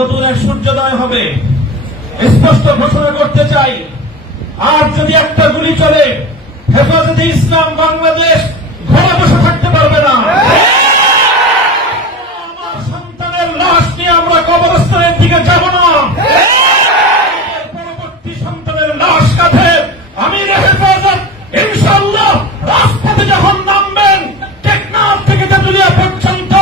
নতুন এক সূর্যোদয় হবে স্পষ্ট ঘোষণা করতে চাই। আর যদি একটা গুলি চলে, হেফাজতে ইসলাম বাংলাদেশ ঘরে বসে থাকতে পারবে না। আমার সন্তানের লাশ নিয়ে আমরা কবরস্থানের দিকে যাব না। পরবর্তী সন্তানের লাশ কাঁধে আমির হেফাজত ইনশাআল্লাহ রাজপথে যখন নামবেন, টেকনাফ থেকে তেঁতুলিয়া পর্যন্ত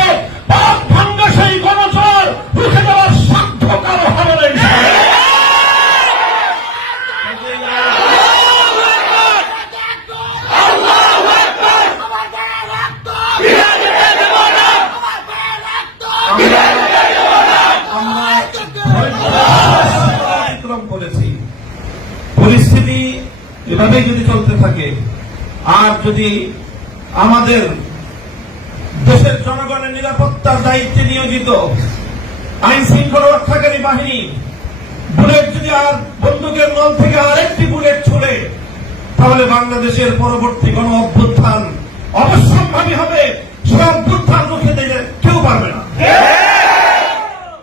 পাক ভাঙ্গা সেই গণজোয়ার রুখে দেওয়ার সাধ্য কারো হবে না। করেছি পরিস্থিতি এভাবেই যদি চলতে থাকে, আর যদি আমাদের দেশের জনগণের নিরাপত্তার দায়িত্বে নিয়োজিত আইন শৃঙ্খলা রক্ষাকারী বাহিনী বুলেট যদি আর বন্দুকের নল থেকে আরেকটি বুলেট ছুড়ে, তাহলে বাংলাদেশের পরবর্তী গণ অভ্যুত্থান অবশ্যম্ভাবী হবে। সে অভ্যুত্থান রুখে দিতে কেউ পারবে না।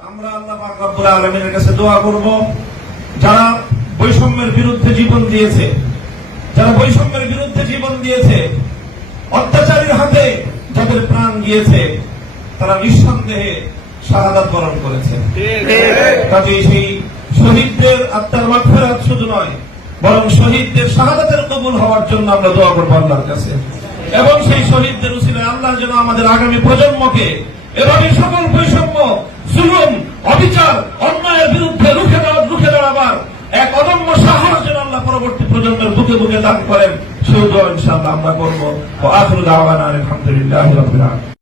আমরা আল্লাহ পাক রব্বুল আলামিনের কাছে দোয়া করব, যারা বৈষম্যের বিরুদ্ধে জীবন দিয়েছে, অত্যাচারীর হাতে যাদের প্রাণ গিয়েছে, তারা নিঃসন্দেহে শাহাদাত বরণ করেছে। কাজে সেই শহীদদের আত্মার মাগফিরাত শুধু নয়, বরং শহীদদের শাহাদাতের কবুল হওয়ার জন্য আমরা দোয়া করব আল্লাহর কাছে। এবং সেই শহীদদের উসিলায় আল্লাহ যেন আমাদের আগামী প্রজন্মকে এভাবে সকল বৈষম্য, জুলুম, অবিচার, অন্যায়ের বিরুদ্ধে রুখে দাঁড়াবার এক অদম্য সাহস যেন আল্লাহ পরবর্তী প্রজন্মের বুকে বুকে দান করেন, সেই দোয়া ইনশাআল্লাহ আমরা করবো। আখিরু দাওয়ানা আলহামদুলিল্লাহি রাব্বিল আলামিন।